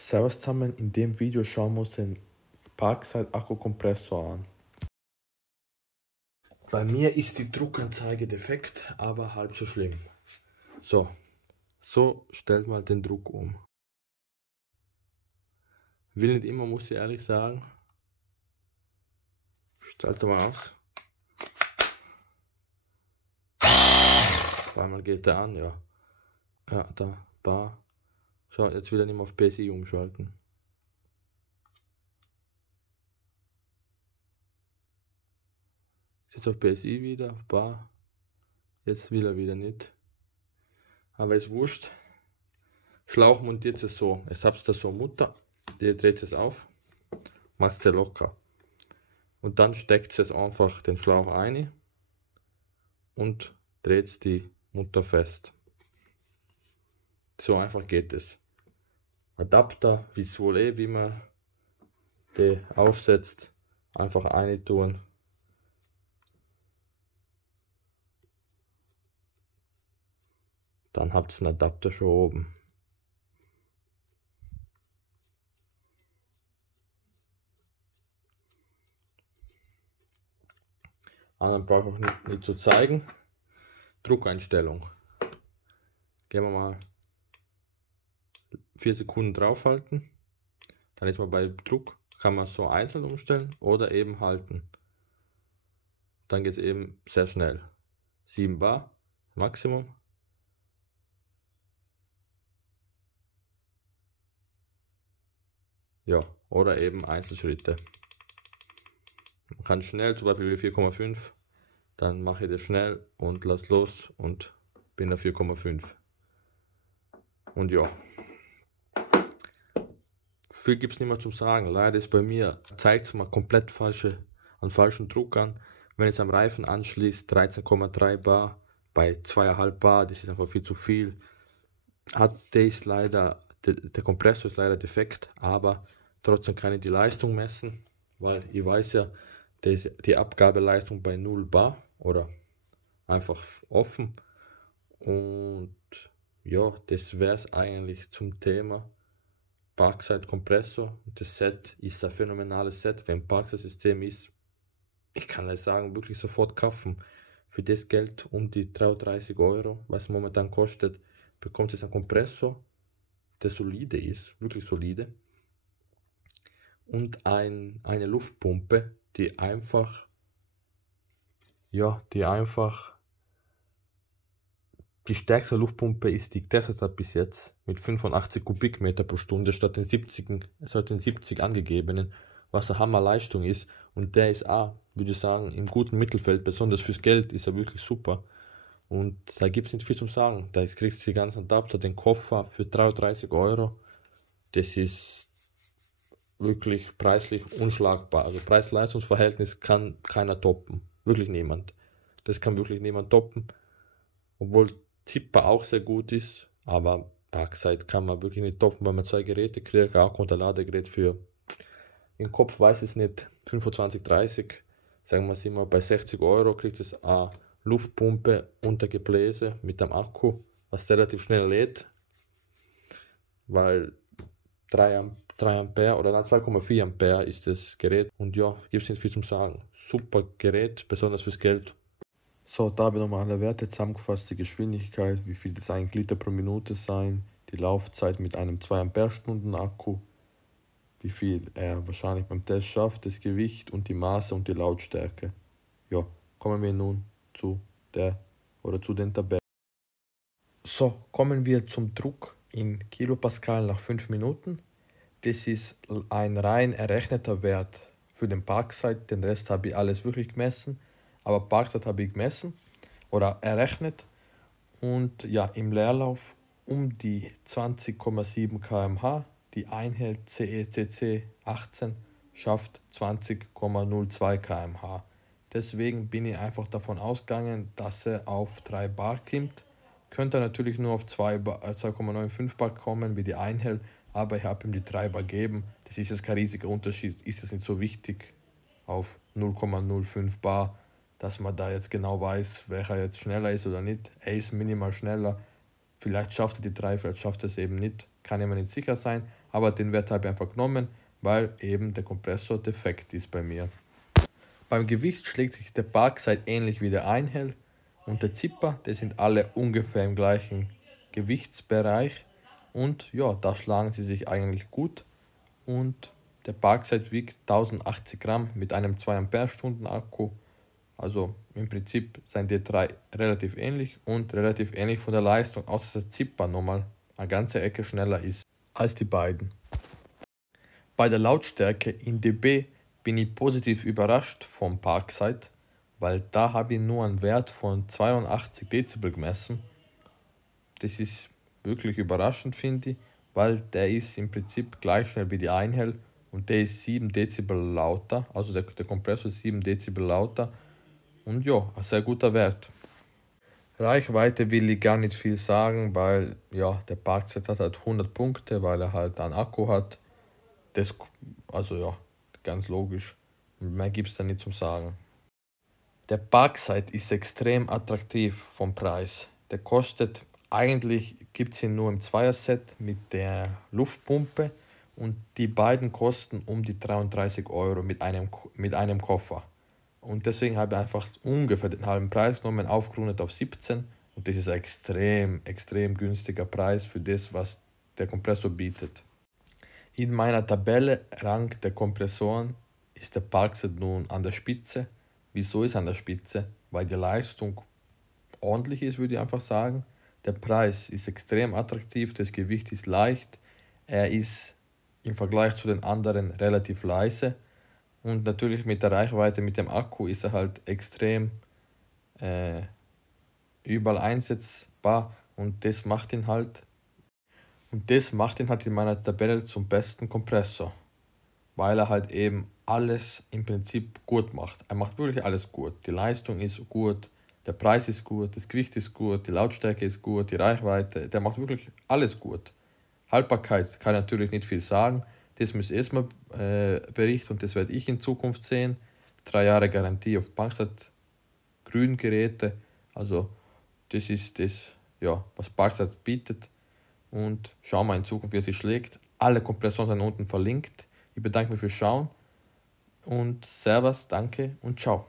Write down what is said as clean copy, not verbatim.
Servus zusammen, in dem Video schauen wir uns den Parkside Akkukompressor an. Bei mir ist die Druckanzeige defekt, aber halb so schlimm. So stellt man den Druck um. Will nicht immer, muss ich ehrlich sagen. Schalte mal aus. Zweimal geht er an, ja. Ja, da. So, jetzt will er nicht mehr auf PSI umschalten. Jetzt auf PSI wieder, auf Bar. Jetzt will er wieder nicht. Aber ist wurscht. Schlauch montiert es so. Jetzt habt ihr da so eine Mutter, die dreht es auf, macht es locker. Und dann steckt es einfach den Schlauch ein und dreht die Mutter fest. So einfach geht es. Adapter, wie es wohl wie man die aufsetzt, einfach rein tun. Dann habt ihr einen Adapter schon oben. Anderen brauche ich auch nicht zu zeigen. Druckeinstellung. Gehen wir mal 4 Sekunden draufhalten. Dann ist man bei Druck, kann man so einzeln umstellen oder eben halten. Dann geht es eben sehr schnell. 7 Bar Maximum. Ja, oder eben Einzelschritte. Man kann schnell, zum Beispiel 4,5, dann mache ich das schnell und lass los und bin auf 4,5. Und ja, viel gibt es nicht mehr zum sagen. Leider ist bei mir, zeigt es mal komplett einen falschen Druck an. Wenn es am Reifen anschließt, 13,3 Bar, bei 2,5 Bar, das ist einfach viel zu viel. Der Kompressor ist leider defekt, aber trotzdem kann ich die Leistung messen, weil ich weiß ja, die Abgabeleistung bei 0 Bar oder einfach offen. Und ja, das wäre es eigentlich zum Thema Parkside Kompressor. Das Set ist ein phänomenales Set. Wenn Parkside System ist, ich kann es sagen, wirklich sofort kaufen. Für das Geld um die 33 €, was es momentan kostet, bekommt es einen Kompressor, der solide ist, wirklich solide. Und eine Luftpumpe, die stärkste Luftpumpe ist, die ich getestet habe bis jetzt, mit 85 Kubikmeter pro Stunde statt den 70 angegebenen, was eine Hammerleistung ist. Und der ist auch, würde ich sagen, im guten Mittelfeld, besonders fürs Geld ist er wirklich super. Und da gibt es nicht viel zum sagen. Da kriegst du die ganzen Adapter, den Koffer für 33 €. Das ist wirklich preislich unschlagbar. Also Preis-Leistungs-Verhältnis kann keiner toppen. Wirklich niemand. Das kann wirklich niemand toppen. Obwohl Zipper auch sehr gut ist, aber Parkside kann man wirklich nicht toppen, weil man 2 Geräte kriegt, auch unter Ladegerät für, im Kopf weiß ich es nicht, 25, 30, sagen wir es immer, bei 60 € kriegt es eine Luftpumpe unter Gebläse mit einem Akku, was relativ schnell lädt, weil 3 Ampere oder 2,4 Ampere ist das Gerät. Und ja, gibt es nicht viel zum sagen. Super Gerät, besonders fürs Geld. So, da habe ich nochmal alle Werte zusammengefasst, die Geschwindigkeit, wie viel das eigentlich Liter pro Minute sein, die Laufzeit mit einem 2 Ampere-Stunden Akku, wie viel er wahrscheinlich beim Test schafft, das Gewicht und die Maße und die Lautstärke. Ja, kommen wir nun zu den Tabellen. So, kommen wir zum Druck in Kilopascal nach 5 Minuten. Das ist ein rein errechneter Wert für den Parkside, den Rest habe ich alles wirklich gemessen. Aber Parkside habe ich gemessen oder errechnet und ja, im Leerlauf um die 20,7 km/h. Die Einheit CECC 18 schafft 20,02 km/h. Deswegen bin ich einfach davon ausgegangen, dass er auf 3 Bar kommt. Könnte natürlich nur auf 2,95 Bar kommen wie die Einheit, aber ich habe ihm die 3 Bar gegeben. Das ist jetzt kein riesiger Unterschied, ist es nicht so wichtig auf 0,05 Bar, dass man da jetzt genau weiß, welcher jetzt schneller ist oder nicht. Er ist minimal schneller. Vielleicht schafft er die 3, vielleicht schafft er es eben nicht. Kann immer nicht sicher sein. aber den Wert habe ich einfach genommen, weil eben der Kompressor defekt ist bei mir. Beim Gewicht schlägt sich der Parkside ähnlich wie der Einhell und der Zipper, die sind alle ungefähr im gleichen Gewichtsbereich und ja, da schlagen sie sich eigentlich gut und der Parkside wiegt 1080 Gramm mit einem 2 Ampere-Stunden Akku. Also im Prinzip sind die drei relativ ähnlich und relativ ähnlich von der Leistung, außer dass der Zipper nochmal eine ganze Ecke schneller ist als die beiden. Bei der Lautstärke in dB bin ich positiv überrascht vom Parkside, weil da habe ich nur einen Wert von 82 Dezibel gemessen. Das ist wirklich überraschend, finde ich, weil der ist im Prinzip gleich schnell wie die Einhell und der ist 7 Dezibel lauter, also der Kompressor ist 7 Dezibel lauter und ja, ein sehr guter Wert. Reichweite will ich gar nicht viel sagen, weil ja, der Parkside hat halt 100 Punkte, weil er halt einen Akku hat. Das, also ja, ganz logisch. Mehr gibt es da nicht zum Sagen. Der Parkside ist extrem attraktiv vom Preis. Der kostet, eigentlich gibt es ihn nur im Zweierset mit der Luftpumpe und die beiden kosten um die 33 Euro mit einem Koffer. Und deswegen habe ich einfach ungefähr den halben Preis genommen, aufgerundet auf 17 und das ist ein extrem günstiger Preis für das, was der Kompressor bietet. In meiner Tabelle Rang der Kompressoren ist der Parkside nun an der Spitze. Wieso ist er an der Spitze? Weil die Leistung ordentlich ist, würde ich einfach sagen. Der Preis ist extrem attraktiv, das Gewicht ist leicht, er ist im Vergleich zu den anderen relativ leise und natürlich mit der Reichweite, mit dem Akku ist er halt extrem überall einsetzbar und das macht ihn halt in meiner Tabelle zum besten Kompressor, weil er halt eben alles im Prinzip gut macht. Er macht wirklich alles gut. Die Leistung ist gut, der Preis ist gut, das Gewicht ist gut, die Lautstärke ist gut, die Reichweite, der macht wirklich alles gut. Haltbarkeit kann ich natürlich nicht viel sagen, das müsst ihr erstmal berichten und das werde ich in Zukunft sehen. 3 Jahre Garantie auf Parkside Grüngeräte, also das ist das, ja, was Parkside bietet. Und schauen wir in Zukunft, wie er sich schlägt. Alle Kompressoren sind unten verlinkt. Ich bedanke mich fürs Schauen und Servus, danke und ciao.